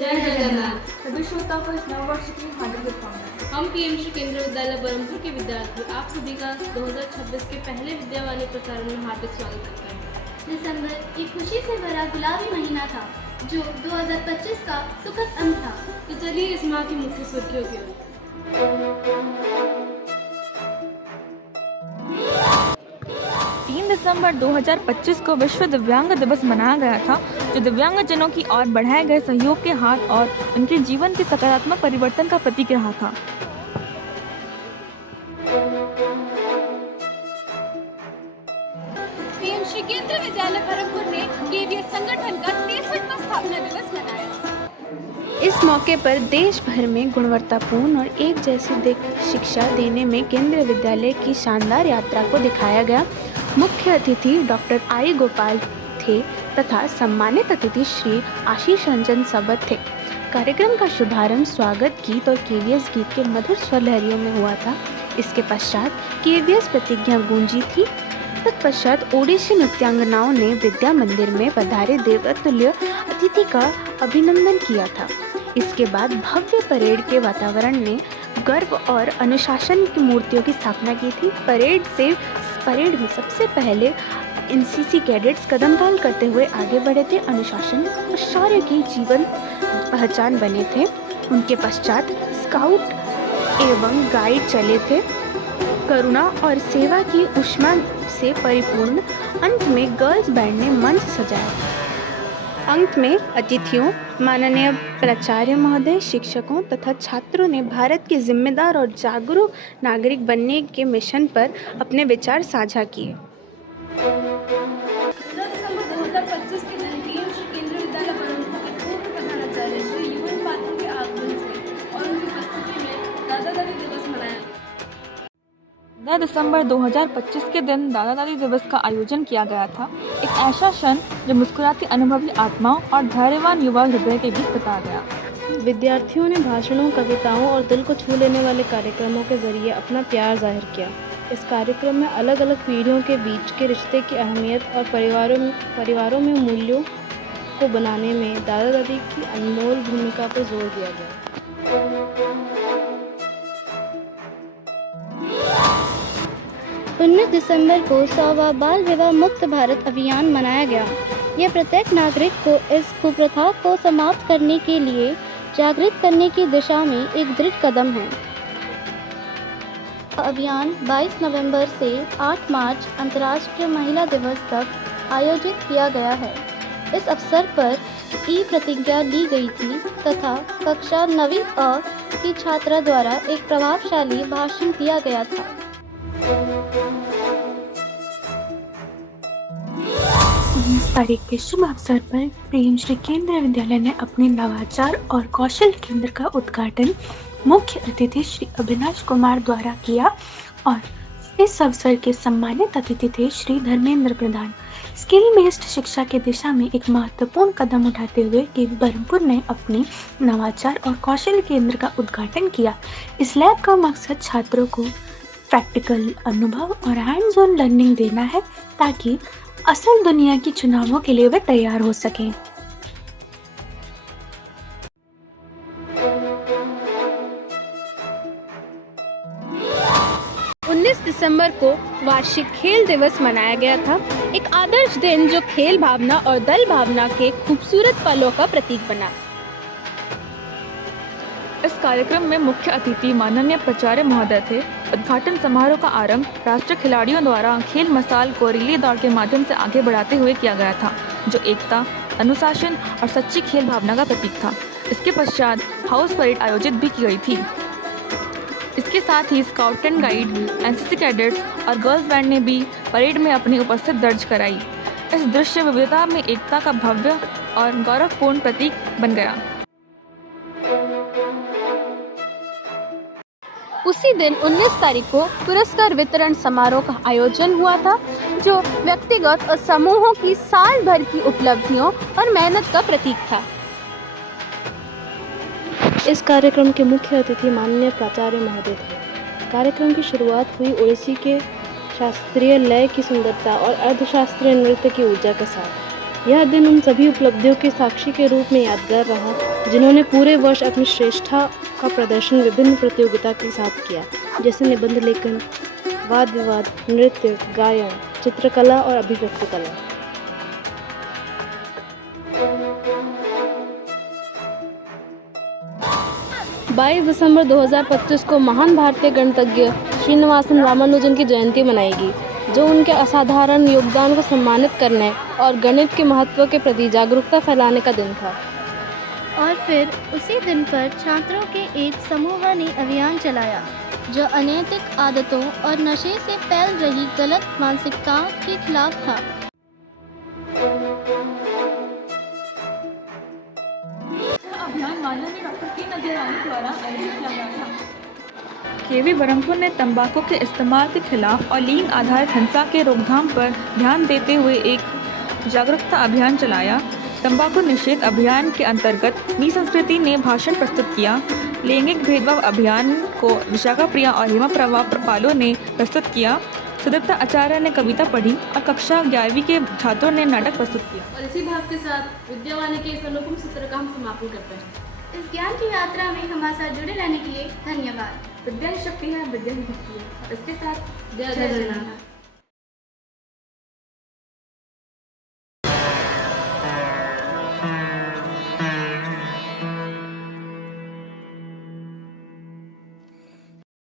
जय जगन्नाथ। सभी श्रोताओं को इस नववर्ष की हार्दिक शुभकामनाएं। हम पीएमसी केंद्रीय विद्यालय बरमपुर के विद्यार्थी आप सभी का 2026 के पहले विद्यावाणी प्रसारण में हार्दिक स्वागत करते हैं। दिसंबर एक खुशी से भरा गुलाबी महीना था जो 2025 का सुखद अंत था। तो चलिए इस माह की मुख्य सुर्खियों की ओर। 3 दिसंबर 2025 को विश्व दिव्यांग दिवस मनाया गया था, जो दिव्यांगजनों की ओर बढ़ाए गए सहयोग के हाथ और उनके जीवन के सकारात्मक परिवर्तन का प्रतीक रहा था। पीएमसी केंद्रीय विद्यालय बरमपुर ने केवीएस संगठन का 63वां स्थापना दिवस मनाया। इस मौके पर देश भर में गुणवत्तापूर्ण और एक जैसी शिक्षा देने में केंद्रीय विद्यालय की शानदार यात्रा को दिखाया गया। मुख्य अतिथि डॉक्टर आई गोपाल थे तथा सम्मानित अतिथि श्री आशीष रंजन सबद थे। कार्यक्रम का शुभारंभ स्वागत गीत और केवीएस गीत के मधुर स्वर लहरियों में हुआ था। इसके पश्चात केवीएस प्रतिज्ञा गूंजी थी। तत्पश्चात ओडिसी नृत्यांगनाओं ने विद्या मंदिर में पधारे देवतुल्य अतिथि का अभिनंदन किया था। इसके बाद भव्य परेड के वातावरण ने गर्व और अनुशासन की मूर्तियों की स्थापना की थी। परेड में सबसे पहले एनसीसी कैडेट्स कदमताल करते हुए आगे बढ़े थे, अनुशासन और शौर्य की जीवन पहचान बने थे। उनके पश्चात स्काउट एवं गाइड चले थे, करुणा और सेवा की ऊष्मा से परिपूर्ण। अंत में गर्ल्स बैंड ने मंच सजाया। अंत में अतिथियों, माननीय प्राचार्य महोदय, शिक्षकों तथा छात्रों ने भारत के जिम्मेदार और जागरूक नागरिक बनने के मिशन पर अपने विचार साझा किए। 15 दिसंबर 2025 के दिन पीएमसी केंद्रीय विद्यालय बरमपुर के पूर्व प्रधानाचार्य श्री युवन पात्रों के आगमन से और उनकी उपस्थिति में दादा दादी दिवस मनाया। 10 दिसंबर 2025 के दिन दादा दादी दिवस का आयोजन किया गया था। एक ऐसा क्षण जो मुस्कुराती अनुभवी आत्माओं और धैर्यवान युवा हृदय के बीच बिताया गया। विद्यार्थियों ने भाषणों, कविताओं और दिल को छू लेने वाले कार्यक्रमों के जरिए अपना प्यार जाहिर किया। इस कार्यक्रम में अलग अलग पीढ़ियों के बीच के रिश्ते की अहमियत और परिवारों में मूल्यों को बनाने में दादा दादी की अनमोल भूमिका पर जोर दिया गया। 19 दिसंबर को 100वां बाल विवाह मुक्त भारत अभियान मनाया गया। यह प्रत्येक नागरिक को इस कुप्रथा को समाप्त करने के लिए जागृत करने की दिशा में एक दृढ़ कदम है। अभियान 22 नवंबर से 8 मार्च अंतर्राष्ट्रीय महिला दिवस तक आयोजित किया गया है। इस अवसर पर प्रतिज्ञा ली गई थी तथा कक्षा 9वीं अ की छात्रा द्वारा एक प्रभावशाली भाषण दिया गया था। 19 तारीख के शुभ अवसर पर पीएमसी केंद्रीय विद्यालय ने अपने नवाचार और कौशल केंद्र का उद्घाटन मुख्य अतिथि श्री अविनाश कुमार द्वारा किया और इस अवसर के सम्मानित अतिथि थे श्री धर्मेंद्र प्रधान। स्किल बेस्ड शिक्षा की दिशा में एक महत्वपूर्ण कदम उठाते हुए केवी बरमपुर ने अपने नवाचार और कौशल केंद्र का उद्घाटन किया। इस लैब का मकसद छात्रों को प्रैक्टिकल अनुभव और हैंड्स ऑन लर्निंग देना है ताकि असल दुनिया की चुनावों के लिए वे तैयार हो सकें। 19 दिसंबर को वार्षिक खेल दिवस मनाया गया था। एक आदर्श दिन जो खेल भावना और दल भावना के खूबसूरत पलों का प्रतीक बना। इस कार्यक्रम में मुख्य अतिथि माननीय प्राचार्य महोदय थे। उद्घाटन समारोह का आरंभ राष्ट्रीय खिलाड़ियों द्वारा खेल मसाल को रिले दौड़ के माध्यम से आगे बढ़ाते हुए किया गया था, जो एकता, अनुशासन और सच्ची खेल भावना का प्रतीक था। इसके पश्चात हाउस परेड आयोजित भी की गई थी। इसके साथ ही scout and guide, NCC cadets और गर्ल्स बैंड ने भी परेड में अपनी उपस्थिति दर्ज कराई। इस दृश्य विविधता में एकता का भव्य और गौरवपूर्ण प्रतीक बन गया। उसी दिन 19 तारीख को पुरस्कार वितरण समारोह का आयोजन हुआ था, जो व्यक्तिगत और समूहों की साल भर की उपलब्धियों और मेहनत का प्रतीक था। इस कार्यक्रम के मुख्य अतिथि माननीय प्राचार्य महोदय थे। कार्यक्रम की शुरुआत हुई ओडिसी के शास्त्रीय लय की सुंदरता और अर्धशास्त्रीय नृत्य की ऊर्जा के साथ। यह दिन उन सभी उपलब्धियों के साक्षी के रूप में यादगार रहा जिन्होंने पूरे वर्ष अपनी श्रेष्ठता का प्रदर्शन विभिन्न प्रतियोगिता के साथ किया, जैसे निबंध लेखन, वाद विवाद, नृत्य, गायन, चित्रकला और अभिव्यक्ति कला। 22 दिसंबर 2025 को महान भारतीय गणितज्ञ श्रीनिवासन रामानुजन की जयंती मनाएगी, जो उनके असाधारण योगदान को सम्मानित करने और गणित के महत्व के प्रति जागरूकता फैलाने का दिन था। और फिर उसी दिन पर छात्रों के एक समूह ने अभियान चलाया जो अनैतिक आदतों और नशे से फैल रही गलत मानसिकता के खिलाफ था। अभियान माननीय डॉक्टर के नजराने द्वारा आयोजित किया गया था। केवी बरहमपुर ने तंबाकू के इस्तेमाल के खिलाफ और लिंग आधारित हिंसा के रोकथाम पर ध्यान देते हुए एक जागरूकता अभियान चलाया। तंबाकू निषेध अभियान के अंतर्गत मी संस्कृति ने भाषण प्रस्तुत किया। लैंगिक भेदभाव अभियान को विशाखा प्रिया और हेमा प्रभा पालो ने प्रस्तुत किया। सुदीप्ता आचार्य ने कविता पढ़ी और कक्षा 11वीं के छात्रों ने नाटक प्रस्तुत किया। और इसी भाव के साथ विद्यावाणी के इस अनुपम सत्र का हम समापन करते हैं। इस ज्ञान की यात्रा में हमारे साथ जुड़े रहने के लिए धन्यवाद। विद्या ही शक्ति है, विद्या ही भक्ति है। इसके साथ जय जय जगन्नाथ।